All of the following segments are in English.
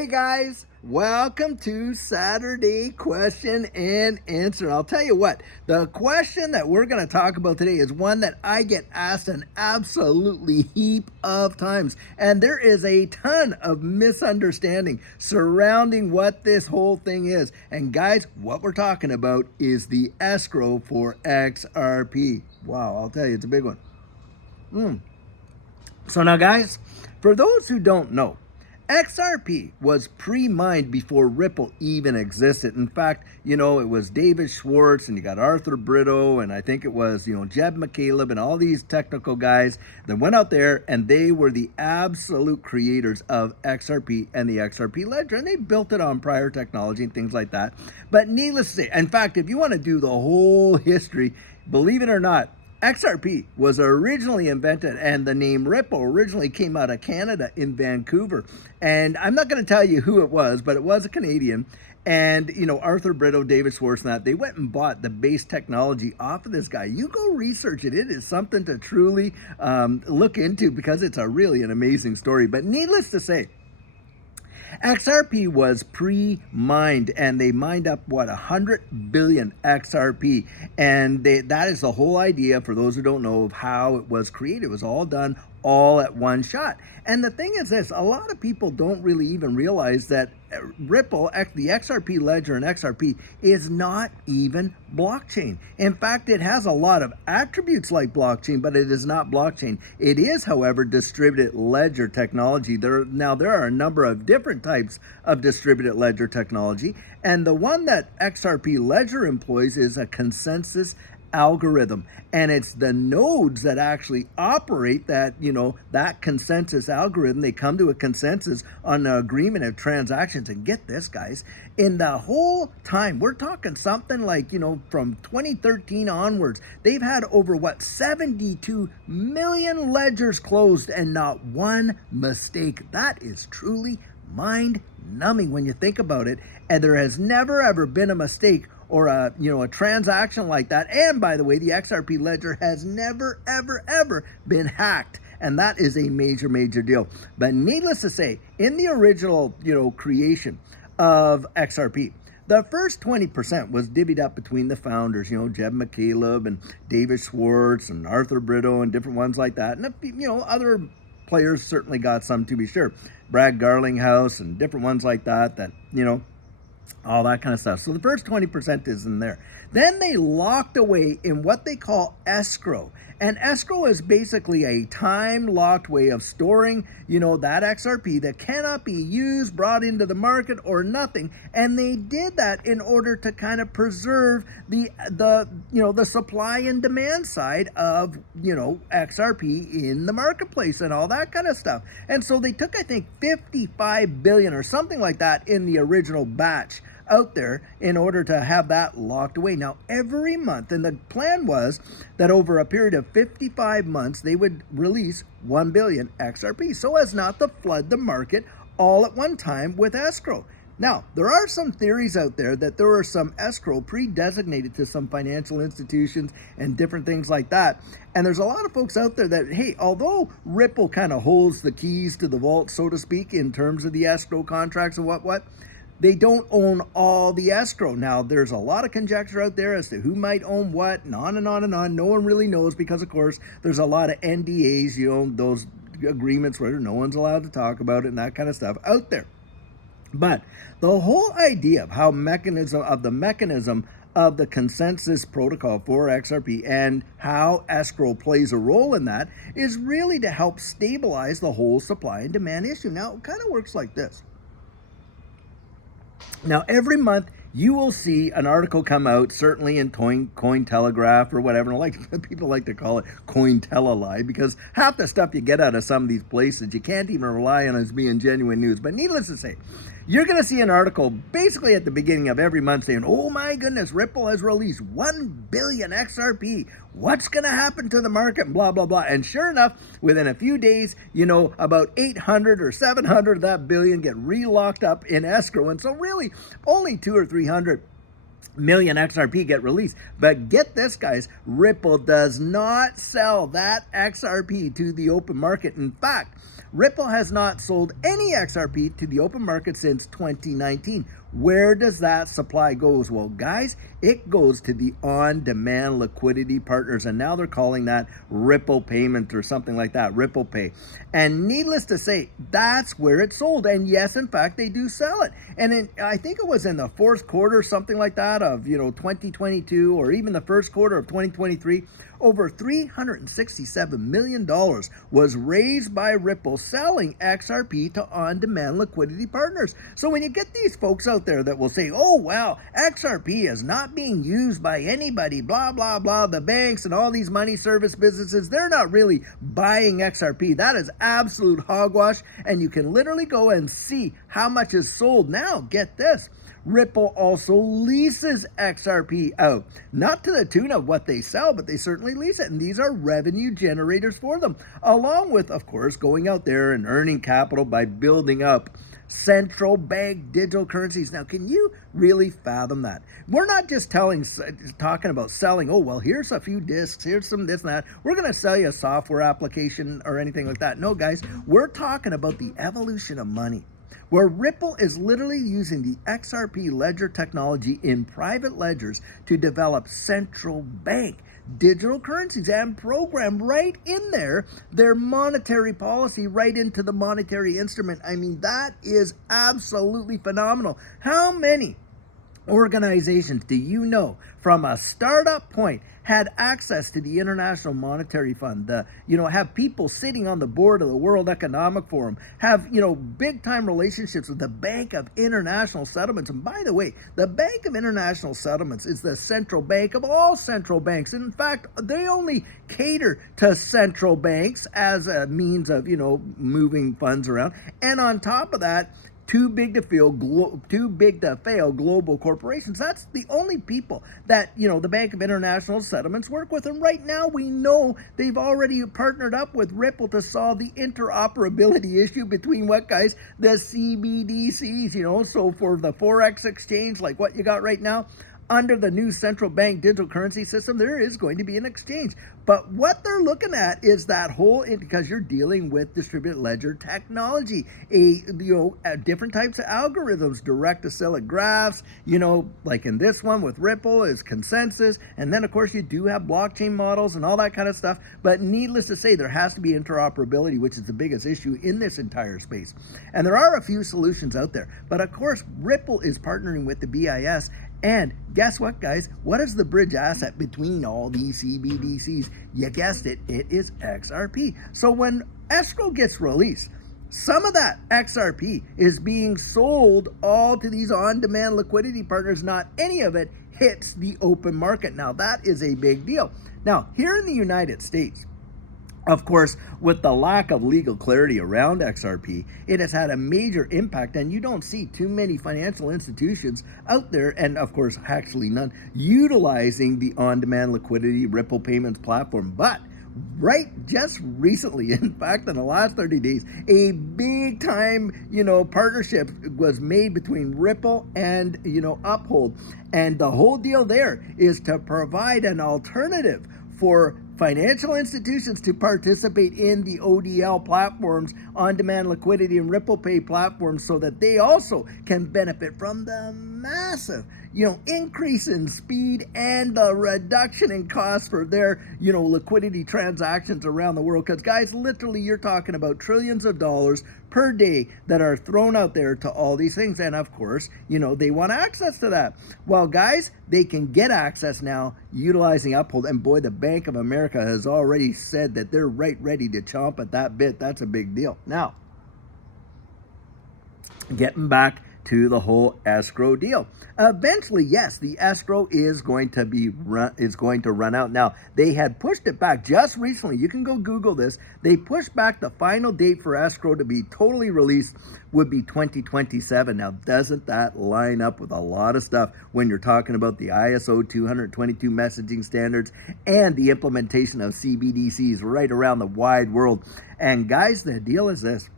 Hey guys, welcome to Saturday Question and Answer. I'll tell you what, the question that we're going to talk about today is one that I get asked an absolutely heap of times. And there is a ton of misunderstanding surrounding what this whole thing is. And guys, what we're talking about is the escrow for XRP. Wow, I'll tell you, it's a big one. So now guys, for those who don't know, XRP was pre-mined before Ripple even existed. In fact, it was David Schwartz and you got Arthur Brito and I think it was, Jeb McCaleb and all these technical guys that went out there and they were the absolute creators of XRP and the XRP ledger. And they built it on prior technology and things like that. But needless to say, in fact, if you want to do the whole history, believe it or not, XRP was originally invented and the name Ripple originally came out of Canada in Vancouver. And I'm not going to tell you who it was, but it was a Canadian. And, Arthur Brito, David Schwartz, and that, they went and bought the base technology off of this guy. You go research it. It is something to truly look into because it's really an amazing story. But needless to say, XRP was pre-mined and they mined up 100 billion XRP, and that is the whole idea, for those who don't know, of how it was created. It was all done all at one shot. And the thing is this, a lot of people don't really even realize that Ripple, the XRP ledger and XRP is not even blockchain. In fact, it has a lot of attributes like blockchain, but it is not blockchain. It is, however, distributed ledger technology. There are a number of different types of distributed ledger technology, and the one that XRP ledger employs is a consensus algorithm, and it's the nodes that actually operate that that consensus algorithm. They come to a consensus on the agreement of transactions, and get this, guys, in the whole time, we're talking something like from 2013 onwards, they've had over 72 million ledgers closed and not one mistake. That is truly mind numbing when you think about it. And there has never ever been a mistake or a transaction like that. And by the way, the XRP ledger has never ever been hacked, and that is a major deal. But needless to say, in the original creation of XRP, the first 20% was divvied up between the founders, Jeb McCaleb and David Schwartz and Arthur Brito and different ones like that. And other players certainly got some, to be sure. Brad Garlinghouse and different ones like that, all that kind of stuff. So the first 20% is in there. Then they locked away in what they call escrow. And escrow is basically a time-locked way of storing, that XRP that cannot be used, brought into the market, or nothing. And they did that in order to kind of preserve the supply and demand side of, XRP in the marketplace and all that kind of stuff. And so they took, I think, 55 billion or something like that in the original batch out there in order to have that locked away. Now, every month, and the plan was that over a period of 55 months, they would release 1 billion XRP so as not to flood the market all at one time with escrow. Now, there are some theories out there that there are some escrow pre-designated to some financial institutions and different things like that. And there's a lot of folks out there that, hey, although Ripple kind of holds the keys to the vault, so to speak, in terms of the escrow contracts and what, they don't own all the escrow. Now, there's a lot of conjecture out there as to who might own what, and on and on and on. No one really knows because, of course, there's a lot of NDAs, those agreements where no one's allowed to talk about it and that kind of stuff out there. But the whole idea of the mechanism of the consensus protocol for XRP and how escrow plays a role in that is really to help stabilize the whole supply and demand issue. Now, it kind of works like this. Now, every month you will see an article come out, certainly in Cointelegraph or whatever. People like to call it Cointelelie, because half the stuff you get out of some of these places, you can't even rely on as being genuine news. But needless to say, you're going to see an article basically at the beginning of every month saying, oh my goodness, Ripple has released 1 billion XRP. What's going to happen to the market? And blah, blah, blah. And sure enough, within a few days, about 800 or 700 of that billion get relocked up in escrow. And so really only 200 or 300 million XRP get released. But get this, guys, Ripple does not sell that XRP to the open market. In fact, Ripple has not sold any XRP to the open market since 2019. Where does that supply go? Well, guys, it goes to the on-demand liquidity partners, and now they're calling that Ripple Payment or something like that, Ripple Pay. And needless to say, that's where it's sold. And yes, in fact, they do sell it. And I think it was in the fourth quarter, something like that, of 2022, or even the first quarter of 2023, over $367 million was raised by Ripple selling XRP to on-demand liquidity partners. So when you get these folks out there that will say, oh, well, XRP is not being used by anybody, blah, blah, blah, the banks and all these money service businesses, they're not really buying XRP. That is absolute hogwash, and you can literally go and see how much is sold. Now, get this. Ripple also leases XRP out, not to the tune of what they sell, but they certainly lease it, and these are revenue generators for them, along with, of course, going out there and earning capital by building up central bank digital currencies. Now, can you really fathom that? We're not just talking about selling, oh, well, here's a few disks, here's some this and that. We're going to sell you a software application or anything like that. No, guys, we're talking about the evolution of money, where Ripple is literally using the XRP ledger technology in private ledgers to develop central bank digital currencies and program right in there their monetary policy right into the monetary instrument. I mean, that is absolutely phenomenal. How many organizations do you know from a startup point had access to the International Monetary Fund, have people sitting on the board of the World Economic Forum, have, big time relationships with the Bank of International Settlements? And by the way, the Bank of International Settlements is the central bank of all central banks. In fact, they only cater to central banks as a means of, moving funds around. And on top of that, too big to fail global corporations. That's the only people that, the Bank of International Settlements work with. And right now we know they've already partnered up with Ripple to solve the interoperability issue between what, guys? The CBDCs, so for the Forex exchange, like what you got right now, under the new central bank digital currency system, there is going to be an exchange. But what they're looking at is that whole, because you're dealing with distributed ledger technology, different types of algorithms, direct acyclic graphs, like in this one with Ripple is consensus. And then, of course, you do have blockchain models and all that kind of stuff. But needless to say, there has to be interoperability, which is the biggest issue in this entire space. And there are a few solutions out there. But of course, Ripple is partnering with the BIS. And guess what, guys? What is the bridge asset between all these CBDCs? You guessed it, it is XRP. So when Escrow gets released, some of that XRP is being sold all to these on-demand liquidity partners. Not any of it hits the open market. Now, that is a big deal. Now, here in the United States, of course, with the lack of legal clarity around XRP, it has had a major impact, and you don't see too many financial institutions out there, and of course, actually none, utilizing the on-demand liquidity Ripple payments platform. But just recently, in fact, in the last 30 days, a big time, partnership was made between Ripple and, Uphold. And the whole deal there is to provide an alternative for financial institutions to participate in the ODL platforms, on-demand liquidity and Ripple Pay platforms, so that they also can benefit from the massive, increase in speed and the reduction in costs for their, liquidity transactions around the world. Because, guys, literally, you're talking about trillions of dollars per day that are thrown out there to all these things. And of course, they want access to that. Well, guys, they can get access now utilizing Uphold. And boy, the Bank of America has already said that they're right ready to chomp at that bit. That's a big deal. Now, getting back to the whole escrow deal. Eventually, yes, the escrow is going to run out. Now, they had pushed it back just recently. You can go Google this. They pushed back the final date for escrow to be totally released would be 2027. Now, doesn't that line up with a lot of stuff when you're talking about the ISO 222 messaging standards and the implementation of CBDCs right around the wide world? And guys, the deal is this.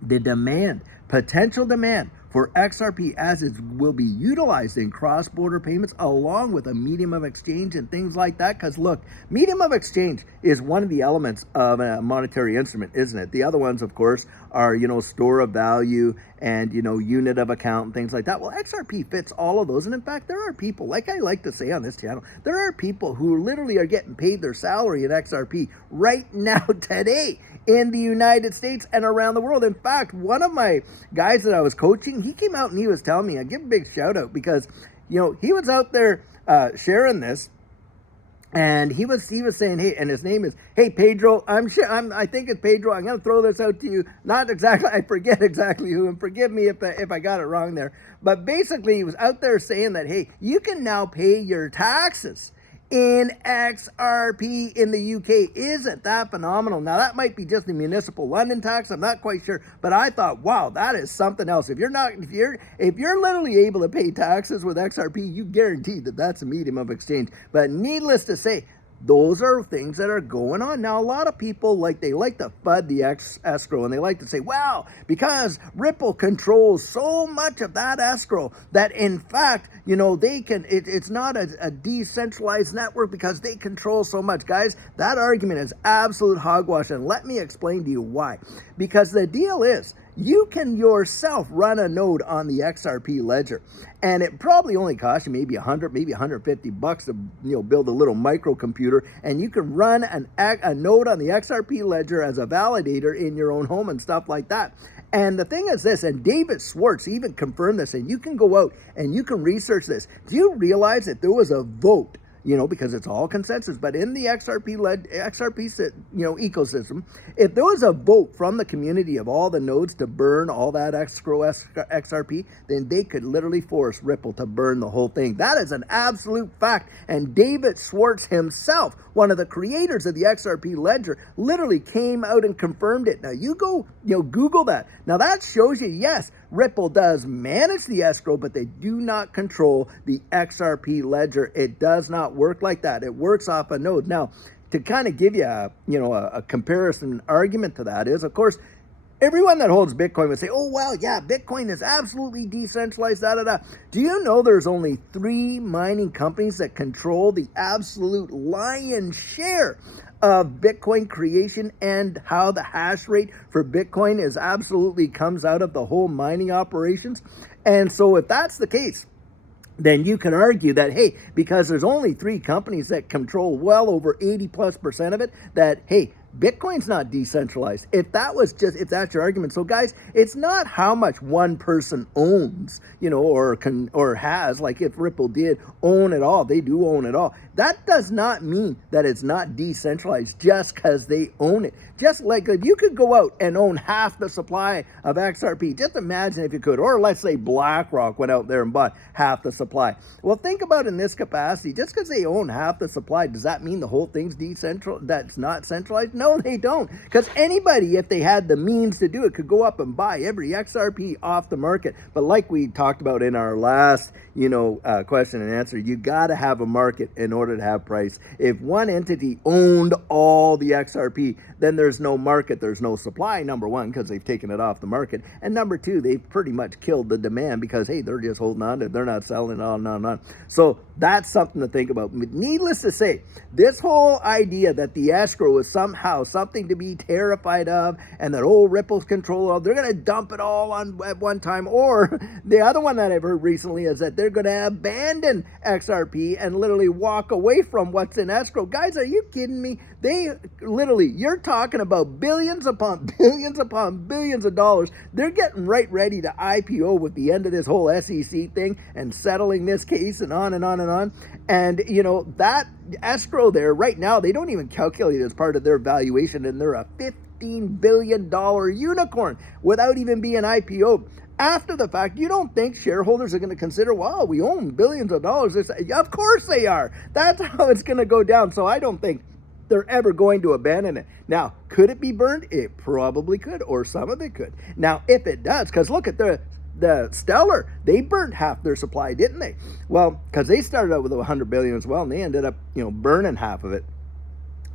The potential demand for XRP as it will be utilized in cross-border payments along with a medium of exchange and things like that. Because look, medium of exchange is one of the elements of a monetary instrument, isn't it? The other ones, of course, are, store of value and, unit of account and things like that. Well, XRP fits all of those. And in fact, there are people, like I like to say on this channel, there are people who literally are getting paid their salary in XRP right now today in the United States and around the world. In fact, one of my guys that I was coaching, he came out and he was telling me, I give a big shout out because, he was out there sharing this. And he was saying, hey, and his name is, hey, Pedro, I think it's Pedro. I'm going to throw this out to you. Not exactly, I forget exactly who, and forgive me if I got it wrong there. But basically, he was out there saying that, hey, you can now pay your taxes in XRP in the UK. Isn't that phenomenal? Now, that might be just the municipal London tax. I'm not quite sure, but I thought, wow, that is something else. If you're literally able to pay taxes with XRP, you guarantee that that's a medium of exchange. But needless to say, those are things that are going on. Now, a lot of people, they like to FUD the escrow, and they like to say, well, because Ripple controls so much of that escrow that, in fact, they can, it's not a decentralized network because they control so much. Guys, that argument is absolute hogwash, and let me explain to you why. Because the deal is, you can yourself run a node on the XRP ledger, and it probably only costs you maybe $100, maybe $150 to build a little microcomputer, and you can run a node on the XRP ledger as a validator in your own home and stuff like that. And the thing is this, and David Schwartz even confirmed this, and you can go out and you can research this. Do you realize that there was a vote? Because it's all consensus, but in the XRP ecosystem, if there was a vote from the community of all the nodes to burn all that escrow XRP, then they could literally force Ripple to burn the whole thing. That is an absolute fact. And David Schwartz himself, one of the creators of the XRP ledger, literally came out and confirmed it. Now you go, Google that. Now that shows you, yes, Ripple does manage the escrow, but they do not control the XRP ledger. It does not work like that. It works off a node. Now, to kind of give you a comparison argument to that is, of course, everyone that holds Bitcoin would say, oh, well, yeah, Bitcoin is absolutely decentralized, da-da-da. Do you know there's only 3 mining companies that control the absolute lion's share of Bitcoin creation, and how the hash rate for Bitcoin is absolutely comes out of the whole mining operations? And so if that's the case, then you can argue that, hey, because there's only 3 companies that control well over 80+% of it, that, hey, Bitcoin's not decentralized. If that's your argument. So guys, it's not how much one person owns, or has, like if Ripple did own it all, they do own it all. That does not mean that it's not decentralized just because they own it. Just like if you could go out and own half the supply of XRP, just imagine if you could, or let's say BlackRock went out there and bought half the supply. Well, think about in this capacity, just because they own half the supply, does that mean the whole thing's that's not centralized? No, they don't. Because anybody, if they had the means to do it, could go up and buy every XRP off the market. But like we talked about in our last, question and answer, you got to have a market in order to have price. If one entity owned all the XRP, then there's no market, there's no supply, number one, because they've taken it off the market. And number two, they've pretty much killed the demand because, hey, they're just holding on to it. They're not selling it on. So that's something to think about. But needless to say, this whole idea that the escrow is somehow something to be terrified of, and that Ripple's control of, they're going to dump it all on at one time. Or the other one that I've heard recently is that they're going to abandon XRP and literally walk away from what's in escrow. Guys, are you kidding me? They literally, you're talking about billions upon billions of dollars. They're getting right ready to IPO with the end of this whole SEC thing and settling this case and on and on and on. And, that escrow there right now, they don't even calculate it as part of their valuation, and they're a $15 billion unicorn without even being IPO'd. After the fact, you don't think shareholders are going to consider, wow, we own billions of dollars? Of course they are. That's how it's going to go down. So I don't think they're ever going to abandon it. Now, could it be burned? It probably could, or some of it could. Now, if it does, because look at the Stellar, they burnt half their supply, didn't they? Well, because they started out with 100 billion as well, and they ended up, burning half of it.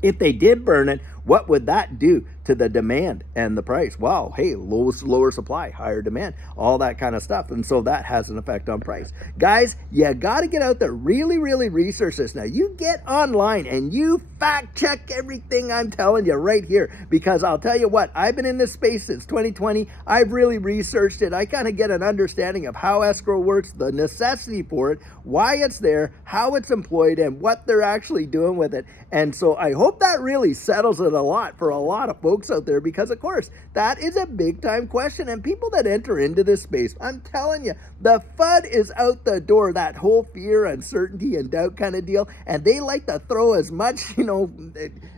If they did burn it, What would that do to the demand and the price? Wow, hey, lower supply, higher demand, all that kind of stuff. And so that has an effect on price. Guys, you got to get out there, really, really research this. Now, you get online and you fact check everything I'm telling you right here, because I'll tell you what, I've been in this space since 2020. I've really researched it. I kind of get an understanding of how escrow works, the necessity for it, why it's there, how it's employed, and what they're actually doing with it. And so I hope that really settles it a lot for a lot of folks out there, because of course that is a big time question. And people that enter into this space, I'm telling you, the FUD is out the door, that whole fear, uncertainty, and doubt kind of deal. And they like to throw as much,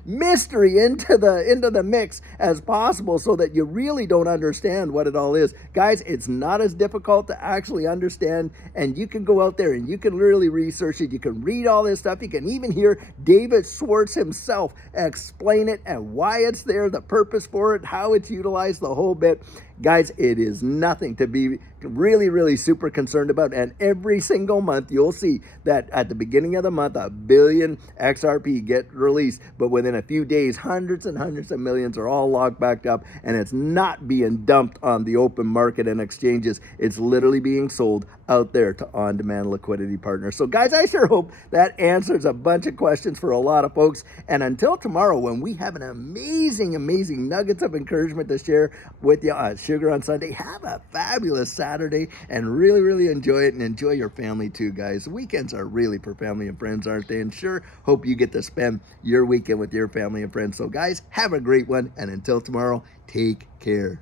mystery into the mix as possible, so that you really don't understand what it all is. Guys, it's not as difficult to actually understand, and you can go out there and you can really research it. You can read all this stuff. You can even hear David Schwartz himself explain it and why it's there, the purpose for it, how it's utilized, the whole bit. Guys, it is nothing to be really, really super concerned about. And every single month, you'll see that at the beginning of the month, 1 billion XRP get released. But within a few days, hundreds and hundreds of millions are all locked back up. And it's not being dumped on the open market and exchanges. It's literally being sold out there to on-demand liquidity partners. So guys, I sure hope that answers a bunch of questions for a lot of folks. And until tomorrow, when we have an amazing, amazing nuggets of encouragement to share with you on Sugar on Sunday, have a fabulous Saturday and really, really enjoy it, and enjoy your family too, guys. Weekends are really for family and friends, aren't they? And sure, hope you get to spend your weekend with your family and friends. So guys, have a great one. And until tomorrow, take care.